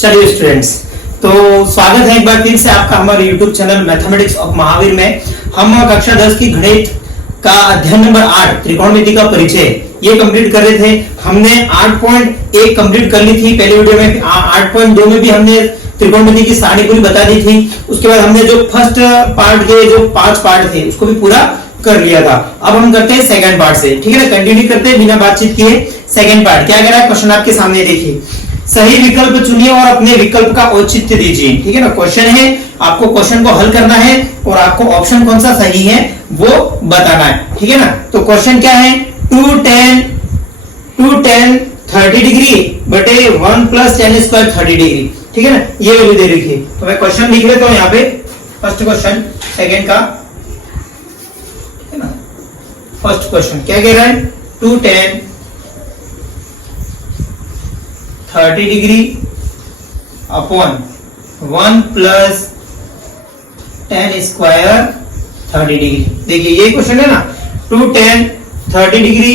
चलिए स्टूडेंट्स, तो स्वागत है एक बार फिर से आपका हमारे YouTube channel mathematics of Mahavir में। हम कक्षा 10 की गणित का अध्ययन नंबर 8 त्रिकोणमिति का परिचय ये कंप्लीट कर रहे थे। हमने 8.1 कंप्लीट कर ली थी पहले वीडियो में। 8.2 में भी हमने त्रिकोणमिति की सारणी पूरी बता दी थी। उसके बाद हमने जो फर्स्ट पार्ट के जो 5 पार्ट थे उसको भी पूरा कर लिया था। अब हम करते हैं सेकंड पार्ट से, ठीक है ना। कंटिन्यू करते हैं बिना बातचीत किए। सेकंड पार्ट क्या कह रहा है, क्वेश्चन आपके सामने देखिए। सही विकल्प चुनिए और अपने विकल्प का औचित्य दीजिए, ठीक है ना। क्वेश्चन है, आपको क्वेश्चन को हल करना है और आपको ऑप्शन कौन सा सही है वो बताना है, ठीक है ना। तो क्वेश्चन क्या है, 2 tan 30 डिग्री बटे 1 + tan स्क्वायर 30 डिग्री, ठीक है ना। ये वैल्यू दे रखी है। तो मैं क्वेश्चन लिख लेता हूं यहाँ पे। फर्स्ट क्वेश्चन सेकंड का, ठीक है ना। फर्स्ट क्वेश्चन क्या कह रहा है, 2 tan 30 degree upon 1 + tan square 30 degree. देखिए ये क्वेश्चन है ना, 2 tan 30 degree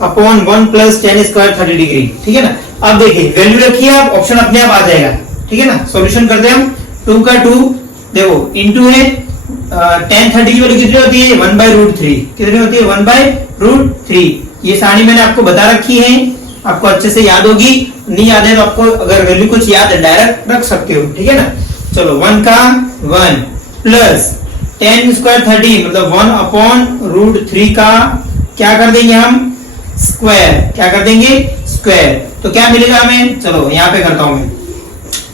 upon 1 + tan square 30 degree, ठीक है ना। अब देखिए वैल्यू रखिए आप, ऑप्शन अपने आप आ जाएगा, ठीक है ना। सॉल्यूशन करते हैं हम। 2 का 2 देखो इनटू है tan 30 की वैल्यू कितनी होती है, 1/√3। कितनी होती है, 1/√3। ये सारणी मैंने आपको बता रखी है, आपको अच्छे से याद होगी। नहीं याद है तो आपको अगर वैल्यू कुछ याद है डायरेक्ट रख सकते हो, ठीक है ना। चलो 1 का 1 प्लस tan स्क्वायर 30 मतलब 1/√3 का क्या कर देंगे हम, स्क्वायर। क्या कर देंगे, स्क्वायर। तो क्या मिलेगा हमें, चलो यहाँ पे करता हूं मैं।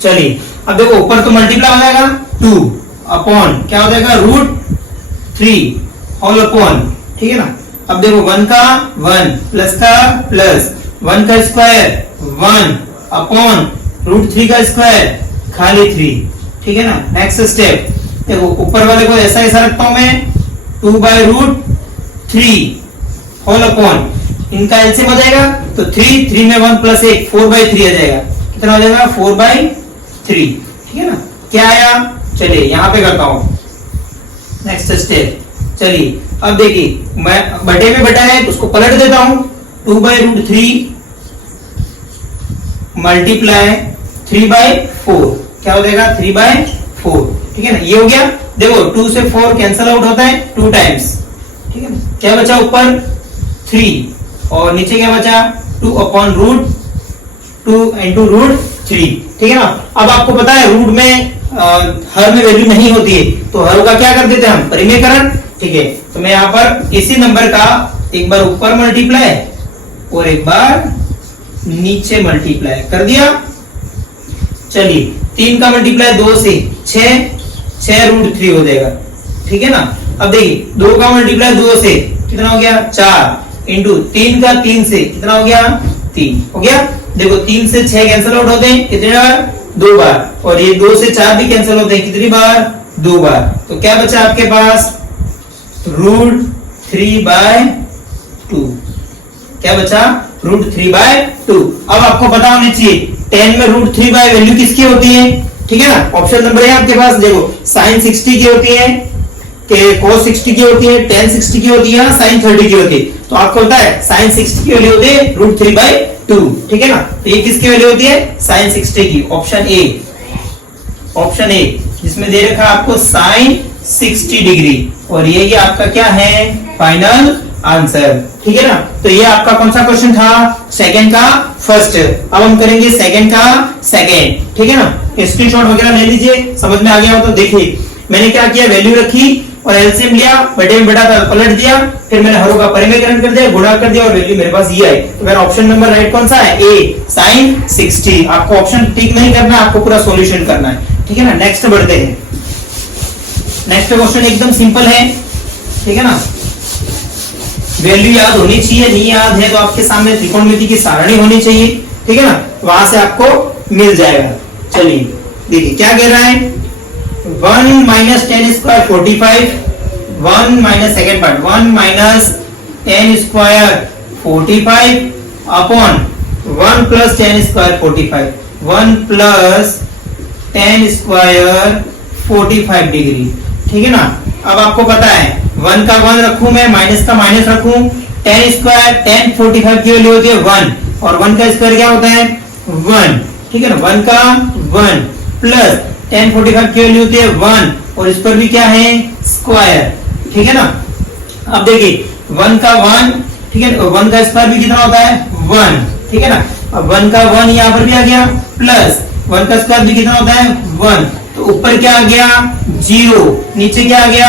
चलिए अब देखो ऊपर तो मल्टीप्लाई हो जाएगा 2 अपॉन क्या हो जाएगा, √3 होल अपॉन, ठीक है ना। अब देखो 1 का 1 प्लस का प्लस 1 का स्क्वायर 1 अपॉन √3 का स्क्वायर खाली 3, ठीक है ना। नेक्स्ट स्टेप देखो ऊपर वाले को ऐसा ऐसा रखता हूं मैं, 2/√3 होल अपॉन इनका एलसीएम हो जाएगा तो 3 में 1 + 1 4/3 आ जाएगा। कितना हो जाएगा, 4/3, ठीक है ना। क्या आया, चलिए यहां पे करता हूं नेक्स्ट स्टेप। चलिए अब देखिए मैं बटे में बटा है तो उसको पलट देता हूं, 2/√3 मल्टीप्लाई 3/4 क्या हो जाएगा, 3/4, ठीक है ना। ये हो गया। देखो 2 से 4 कैंसल आउट होता है 2 टाइम्स, ठीक है ना। क्या बचा ऊपर 3 और नीचे क्या बचा 2/√2 × √3, ठीक है ना। अब आपको पता है रूट में हर में वैल्यू नहीं होती है तो हर का क्या कर देते हैं हम, परिमेयकरण, ठीक है। तो मैं यहाँ पर इसी नंबर का एक बार ऊपर मल्टीप्लाई और एक बार नीचे मल्टीप्लाई कर दिया। चलिए 3 का मल्टीप्लाई 2 से 6√3 हो जाएगा, ठीक है ना। अब देखिए 2 का मल्टीप्लाई 2 से कितना हो गया, 4 इंटू 3 का 3 से कितना हो गया, 3 हो गया। देखो 3 से 6 कैंसिल आउट होते हैं कितने बार, 2 बार। और ये 2 से 4 भी कैंसिल होते हैं कितनी बार, 2 बार। तो क्या बचा आपके पास, √3/2। क्या बचा, √3/2। अब आपको पता होनी चाहिए 10 में √3 वैल्यू किसकी होती है, ठीक है ना। ऑप्शन नंबर है आपके पास, देखो sin 60 की होती है, cos 60 की होती है, tan 60 की होती है, sin 30 की होती है। तो आपको पता है sin 60 की वैल्यू होती है √3/2, ठीक है ना। तो ये किसकी वैल्यू होती है, sin 60 की। ऑप्शन ए जिसमें दे रखा आपको sin 60 डिग्री और ये आपका क्या है, फाइनल आंसर, ठीक है ना। तो ये आपका कौन सा क्वेश्चन था, सेकंड का फर्स्ट। अब हम करेंगे सेकंड का सेकंड, ठीक है ना। स्क्रीनशॉट वगैरह ले लीजिए, समझ में आ गया हो तो देखिए मैंने क्या किया, वैल्यू रखी और एलसीएम लिया, बटे में बटा था पलट दिया, फिर मैंने हरों का परिमेयकरण कर दिया, गुणा कर दिया और वैल्यू मेरे पास ये आई। तो मेरा ऑप्शन नंबर राइट कौन सा है, ए sin 60। आपको ऑप्शन टिक नहीं करना, आपको पूरा सॉल्यूशन करना है, ठीक है ना। नेक्स्ट बढ़ते हैं। नेक्स्ट क्वेश्चन एकदम सिंपल है, ठीक है ना। वैल्यू याद होनी चाहिए, नहीं याद है तो आपके सामने त्रिकोणमिति की सारणी होनी चाहिए, ठीक है ना। वहां से आपको मिल जाएगा। चलिए देखिए क्या कह रहा है, 1 - tan square 45, 1 - second part 1 - tan square 45 upon 1 + tan square 45, 1 + tan square 45 degree, ठीक है ना। अब आपको पता है 1 का 1 रखूं मैं, माइनस का माइनस रखूं, tan स्क्वायर tan 45 की वैल्यू होती है 1 और 1 का स्क्वायर क्या होता है 1, ठीक है ना। 1 का 1 प्लस tan 45 की वैल्यू होती है 1 और इस पर भी क्या है स्क्वायर, ठीक है ना। अब देखिए 1 का 1, ठीक है, 1 का स्क्वायर भी कितना होता है 1, ठीक है ना। अब 1 का 1 यहाँ पर भी आ गया प्लस 1 का स्क्वायर भी कितना होता है 1, तो ऊपर क्या आ गया 0, नीचे क्या आ गया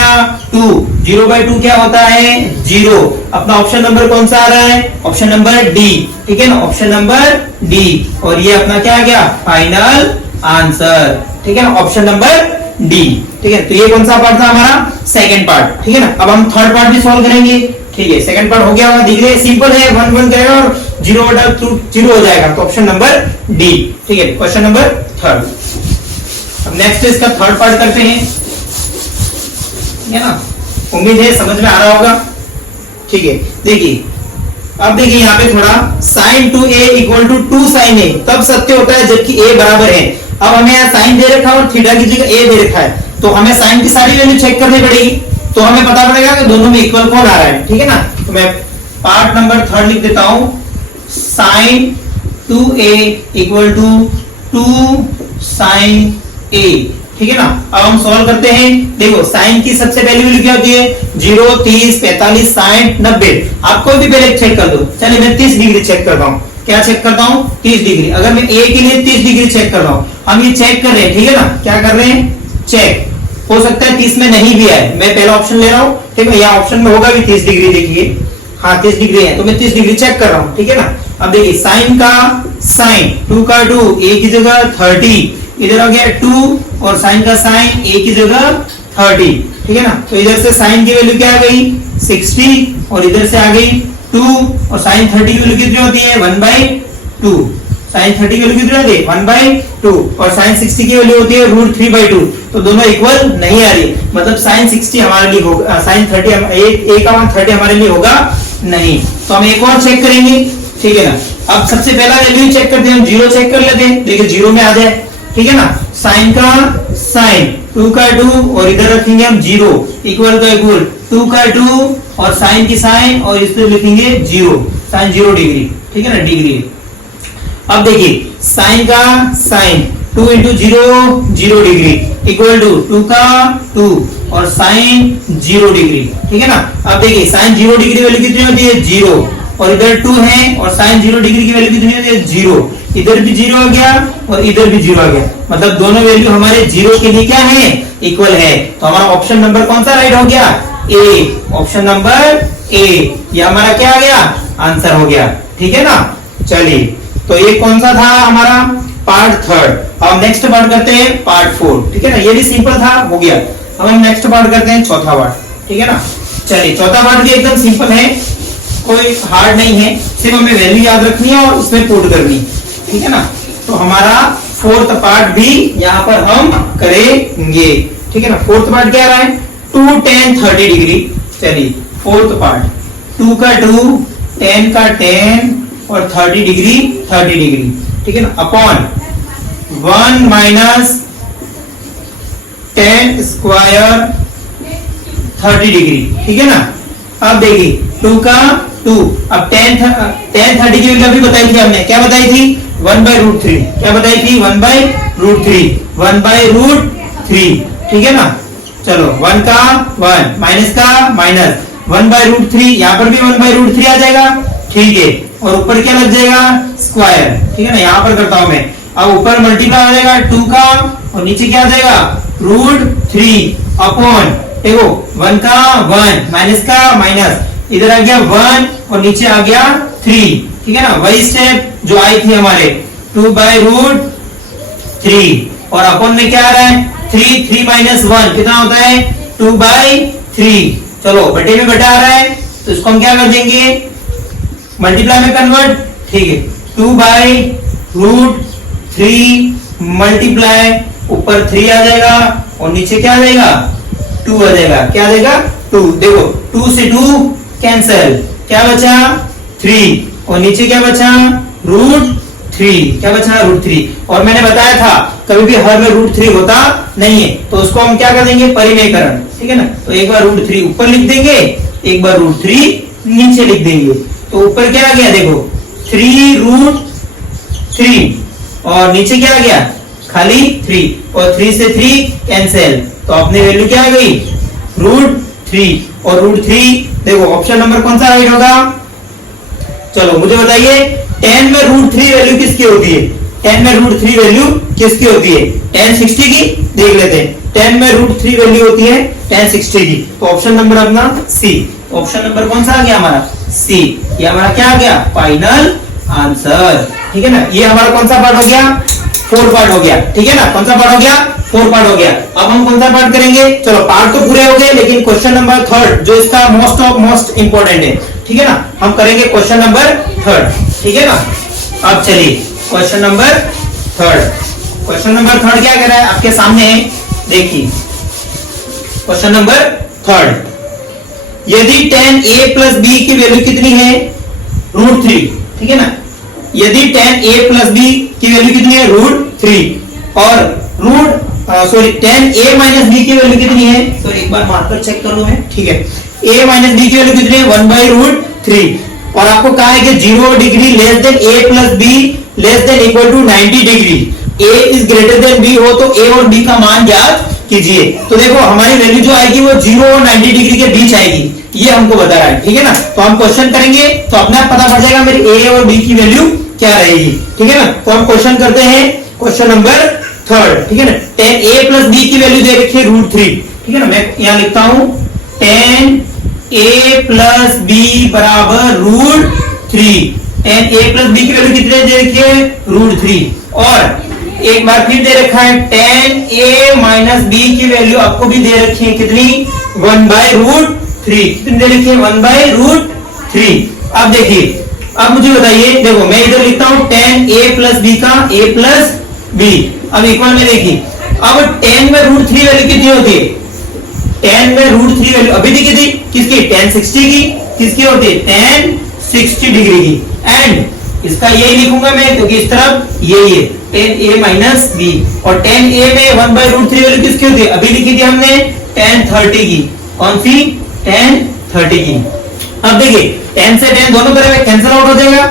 2, 0/2 क्या होता है 0। अपना ऑप्शन नंबर कौन सा आ रहा है, ऑप्शन नंबर डी, ठीक है ना, ऑप्शन नंबर डी। और ये अपना क्या आ गया फाइनल आंसर, ठीक है ना, ऑप्शन नंबर डी, ठीक है। तो ये कौन सा पार्ट था हमारा सेकंड पार्ट, ठीक है ना। अब हम थर्ड पार्ट भी सॉल्व करेंगे, ठीक है। सेकंड पार्ट हो गया होगा, दिख रहे सिंपल है, 1 1 जाएगा और 0/2 हो जाएगा, तो ऑप्शन नंबर डी, ठीक है, क्वेश्चन नंबर थर्ड। अब नेक्स्ट इसका थर्ड पार्ट करते हैं, ठीक है ना। उम्मीद है समझ में आ रहा होगा, ठीक है। देखिए अब देखिए यहाँ पे थोड़ा sin 2a = 2 sin a तब सत्य होता है जबकि a बराबर है। अब हमें यहाँ साइन दे रखा है और थीटा की जगह a दे रखा है, तो हमें साइन की सारी वैल्यू चेक करनी पड़ेगी, तो हमें पता पड़ेगा कि दोनों में इक्वल कौन आ रहा है, ठीक है ना। तो मैं पार्ट नंबर थर्ड लिख देता हूं, sin 2a = 2 sin a, ठीक है ना। अब हम सॉल्व करते हैं। देखो साइन की सबसे पहली वैल्यू क्या होती है 0, 30, 45, 60, 90। आप कोई भी पहले चेक कर दो। चलिए मैं 30 डिग्री चेक करता हूँ। क्या चेक करता हूँ 30 डिग्री। अगर मैं a के लिए 30 डिग्री चेक कर रहा हूँ, हम ये चेक कर रहे हैं, ठीक है ना, क्या कर रहे हैं चेक। हो सकता है 30 में नहीं भी आए, मैं पहला ऑप्शन ले रहा हूँ, ठीक है, यहाँ ऑप्शन में होगा भी 30 डिग्री, देखिए हाँ 30 डिग्री है, तो मैं 30 डिग्री चेक कर रहा हूँ, ठीक है ना। अब देखिए साइन का साइन 2 का 2, a की जगह 30, इधर आ गया 2 और साइन का साइन a की जगह 30, ठीक है ना। तो इधर से साइन की वैल्यू क्या आ गई 60 और इधर से आ गई 2 और साइन 30 की वैल्यू कितनी होती है 1/2। साइन 30 की वैल्यू कितनी होती है 1/2 और साइन 60 की वैल्यू होती है √3/2। तो दोनों इक्वल नहीं आ रही, मतलब साइन 60 हमारे लिए होगा, साइन 30 a का मान 30 हमारे लिए होगा नहीं। तो हम एक और चेक करेंगे, ठीक है ना। अब सबसे पहला वैल्यू चेक करते हैं, हम 0 चेक कर लेते हैं, देखिए 0 में आ जाए, ठीक है ना। साइन का साइन 2 का 2 और इधर रखेंगे हम 0, इक्वल का इक्वल 2 का 2 और साइन की साइन और इस पे लिखेंगे 0, साइन 0 डिग्री, ठीक है ना, डिग्री। अब देखिए साइन का साइन 2 × 0 0 डिग्री इक्वल टू 2 का 2 और साइन 0 डिग्री, ठीक है ना। अब देखिए साइन 0 डिग्री वैल्यू कितनी होती है 0 और इधर 2 है और साइन 0 डिग्री की वैल्यू कितनी होती है 0, इधर भी 0 आ गया और इधर भी 0 आ गया, मतलब दोनों वैल्यू हमारे 0 के लिए क्या है इक्वल है। तो हमारा ऑप्शन नंबर कौन सा राइट हो गया ए, ऑप्शन नंबर ए, ये हमारा क्या आ गया आंसर हो गया, ठीक है ना। चलिए तो ये कौन सा था हमारा पार्ट थर्ड। अब नेक्स्ट पार्ट करते हैं पार्ट 4, ठीक है ना, ये भी सिंपल था हो गया। अब हम नेक्स्ट पार्ट करते हैं चौथा पार्ट, ठीक है ना। चलिए चौथा पार्ट भी एकदम सिंपल है, कोई हार्ड नहीं है, सिर्फ हमें वैल्यू याद रखनी है और उसमें पुट करनी, ठीक है ना। तो हमारा फोर्थ पार्ट भी यहाँ पर हम करेंगे, ठीक है ना। फोर्थ पार्ट क्या रहा है 2 tan 30 डिग्री। चलिए फोर्थ पार्ट 2 का 2 10 का 10 और 30 डिग्री 30 डिग्री, ठीक है ना, अपॉन 1 माइनस 10 स्क्वायर 30 डिग्री, ठीक है ना। अब देखिए 2 का 2, अब 10 30 की वैल्यू अभी बताई थी हमने, क्या बताई थी 1/√3, क्या बताई थी 1/√3, 1/√3, ठीक है ना। चलो 1 का 1 माइनस का माइनस 1/√3, यहाँ पर भी 1/√3 आ जाएगा, ठीक है, और ऊपर क्या लग जाएगा स्क्वायर, ठीक है ना। यहाँ पर करता हूं मैं, अब ऊपर मल्टीप्लाई आ जाएगा 2 का और नीचे क्या आ जाएगा √3 अपॉन, देखो 1 का 1 माइनस का माइनस, इधर आ गया 1 और नीचे आ गया 3, ठीक है ना। वही स्टेप जो आई थी हमारे 2/√3 और अपॉन में क्या आ रहा है 3 माइनस 1 कितना होता है 2/3। चलो बटे में बटा आ रहा है तो इसको हम क्या कर देंगे मल्टीप्लाई में कन्वर्ट, ठीक है। 2/√3 मल्टीप्लाई, ऊपर 3 आ जाएगा और नीचे क्या आ जाएगा 2 आ जाएगा, क्या आ जाएगा 2। देखो 2 से 2 कैंसिल, क्या बचा 3 और नीचे क्या बचा √3, क्या बचा √3। और मैंने बताया था कभी भी हर में √3 होता नहीं है, तो उसको हम क्या कर देंगे परिमेयकरण, ठीक है ना। तो एक बार √3 ऊपर लिख देंगे, एक बार √3 नीचे लिख देंगे, तो ऊपर क्या आ गया देखो 3√3 और नीचे क्या आ गया खाली 3 और 3 से 3 कैंसिल, तो अपनी वैल्यू क्या आ गई √3 और √3 देखो ऑप्शन नंबर कौन सा राइट होगा। चलो मुझे बताइए 10 में √3 वैल्यू किसकी होती है, 10 में √3 वैल्यू किसकी होती है, tan 60 की देख लेते हैं। 10 में √3 वैल्यू होती है tan 60 की, तो ऑप्शन नंबर अपना सी, ऑप्शन नंबर कौन सा आ गया हमारा सी, ये हमारा क्या आ गया फाइनल आंसर, ठीक है ना। ये हमारा कौन सा पार्ट हो गया 4 पार्ट हो गया, ठीक है ना, कौन सा पार्ट हो गया 4 पार्ट हो गया। अब हम कौन सा पार्ट करेंगे, चलो पार्ट तो पूरे हो गए, लेकिन क्वेश्चन नंबर 3 जो इसका मोस्ट इंपॉर्टेंट है, ठीक है ना, हम करेंगे क्वेश्चन नंबर 3, ठीक है ना। अब चलिए क्वेश्चन नंबर 3, क्वेश्चन नंबर 3 क्या कह रहा है आपके सामने देखिए। क्वेश्चन नंबर 3, यदि tan a प्लस b की वैल्यू कितनी है √3, ठीक है ना, यदि tan a प्लस b की वैल्यू कितनी है √3 और tan a माइनस b की वैल्यू कितनी है, सॉरी एक बार मार्कर चेक कर लूं मैं, ठीक है, a माइनस b की वैल्यू कितनी है 1/√3 और आपको कहा है कि 0 degree less than a plus b less than equal to 90 degree, a is greater than b हो तो a और b का मान ज्ञात कीजिए। तो देखो हमारी वैल्यू जो आएगी वो 0 और 90 डिग्री के बीच आएगी, ये हमको बता रहा है, ठीक है ना। तो हम क्वेश्चन करेंगे तो अपने आप पता पड़ जाएगा मेरी a और b की वैल्यू क्या रहेगी, ठीक है ना। तो हम क्वेश्चन करते हैं क्वेश्चन नंबर 3, ठीक है ना। tan a प्लस b की वैल्यू दे रखी है √3, ठीक है ना, मैं यहां लिखता हूं tan a प्लस b बराबर √3, tan a प्लस b की वैल्यू कितने दे रखी है √3 और एक बार फिर दे रखा है tan a माइनस b की वैल्यू आपको भी दे रखी है कितनी 1/√3, कितनी दे रखी है 1/√3। अब देखिए अब मुझे बताइए, देखो मैं इधर लिखता हूं tan a प्लस b का a प्लस b, अब इक्वल में देखिए अब tan में √3 वैल्यू कितनी होती है, tan में √3 वैल्यू अभी देखी थी किसकी tan 60 की, किसकी होती है tan 60 डिग्री की, एंड इसका यही लिखूंगा मैं क्योंकि इस तरफ यही है tan a माइनस b और tan a में 1/√3 वैल्यू किसकी होती है, अभी लिखी थी हमने tan 30 की, कौन सी tan 30 की। अब देखिए tan से tan दोनों तरफ कैंसिल आउट हो जाएगा,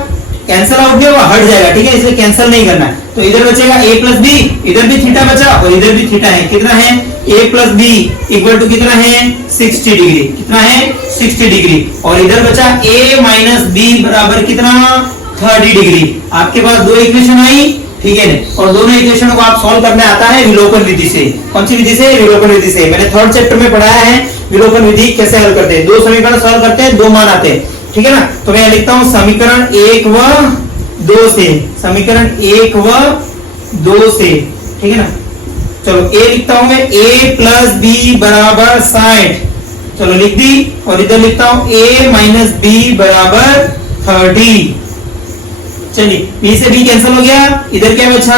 कैंसिल आउट किया हट जाएगा, ठीक है, इसलिए कैंसिल नहीं करना है। तो इधर बचेगा a प्लस b, इधर भी थीटा बचा और इधर भी थीटा है, कितना है a plus b equal to कितना है 60 डिग्री, कितना है 60 डिग्री और इधर बचा a माइनस b बराबर कितना 30 डिग्री। आपके पास दो इक्वेशन आई, ठीक है ना, और दोनों इक्वेशन को आप सॉल्व करने आता है विलोपन विधि से, कौन सी विधि से, विलोपन विधि से। मैंने 3rd चैप्टर में पढ़ाया है विलोपन विधि कैसे हल करते हैं, दो समीकरण सॉल्व करते हैं, दो मान आते हैं, ठीक है ना। तो मैं लिखता हूं समीकरण 1 व 2 से, समीकरण 1 व 2 से, ठीक है ना। चलो a लिखता हूं मैं a प्लस b बराबर 60, चलो लिख दी, और इधर लिखता हूं a माइनस b बराबर 30। चलिए b से b कैंसिल हो गया, इधर क्या बचा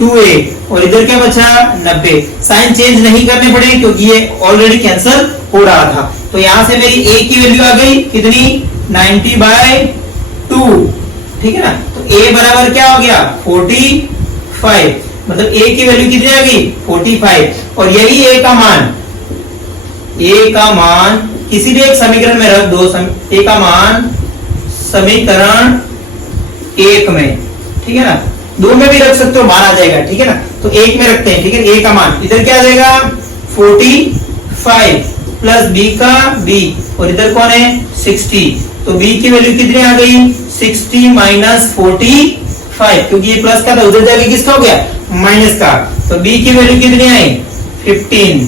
2a और इधर क्या बचा 90। साइन चेंज नहीं करने पड़े क्योंकि ये ऑलरेडी कैंसिल हो रहा था। तो यहां से मेरी a की वैल्यू आ गई कितनी 90/2, ठीक है ना। तो a बराबर क्या हो गया 45, मतलब a की वैल्यू कितनी आ गई 45 और यही a का मान किसी भी एक समीकरण में रख दो, a का मान समीकरण 1 में, ठीक है ना, 2 में भी रख सकते हो मान आ जाएगा, ठीक है ना। तो 1 में रखते हैं, ठीक है, a का मान इधर क्या आ जाएगा 45 प्लस b का b और इधर कौन है 60, तो b की वैल्यू कितनी आ गई 60 माइनस 45, क्योंकि ये प्लस का था उधर जाके किसका हो गया माइनस का, तो b की वैल्यू कितनी आई 15,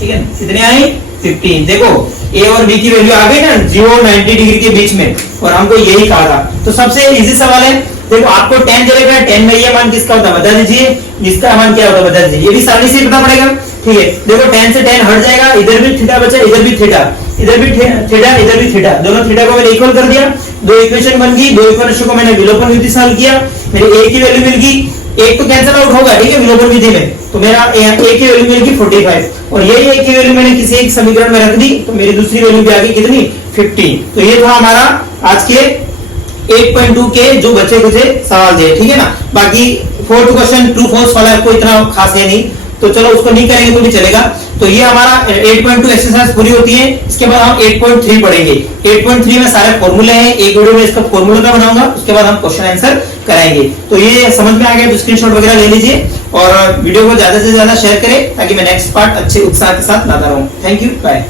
ठीक है, कितनी आई 15। देखो a और b की वैल्यू आ गई ना 0 और 90 डिग्री के बीच में, और हमको यही कहा था। तो सबसे इजी सवाल है, देखो आपको tan दे रखा है, tan में ये मान किसका होता है बता दीजिए, इसका मान क्या होता है बता दीजिए, ये भी सारणी से पता पड़ेगा, ठीक है। देखो tan से tan हट जाएगा, इधर भी थीटा बचा, इधर भी थीटा, इधर भी थीटा, इधर भी थीटा, दोनों थीटा को मैंने इक्वल कर दिया, दो इक्वेशन बन गई, दो इक्वेशन को मैंने विलोपन विधि से हल किया, मेरे a की वैल्यू मिल गई, एक तो कैंसिल आउट होगा, ठीक है, विलोपन विधि में, तो मेरा a की वैल्यू मिल गई 45 और यही a की वैल्यू मैंने किसी एक समीकरण में रख दी, तो मेरी दूसरी वैल्यू भी आ गई कितनी 50। तो ये था हमारा आज के 8.2 के जो बचे कुछ सवाल थे, ठीक है ना। बाकी 4th क्वेश्चन ट्रू फॉल्स वाला कोई इतना खास है नहीं, तो चलो उसको नहीं करेंगे तो भी चलेगा। तो ये हमारा 8.2 एक्सरसाइज पूरी होती है। इसके बाद हम 8.3 पढ़ेंगे। 8.3 में सारे फॉर्मूले हैं, एक वीडियो में इसका फॉर्मूला का बनाऊंगा, उसके बाद हम क्वेश्चन आंसर कराएंगे। तो ये समझ में आ गया तो स्क्रीनशॉट वगैरह ले लीजिए और वीडियो को ज्यादा से ज्यादा शेयर करें ताकि मैं नेक्स्ट पार्ट अच्छे उत्साह के साथ लाता रहूं। Thank you, bye.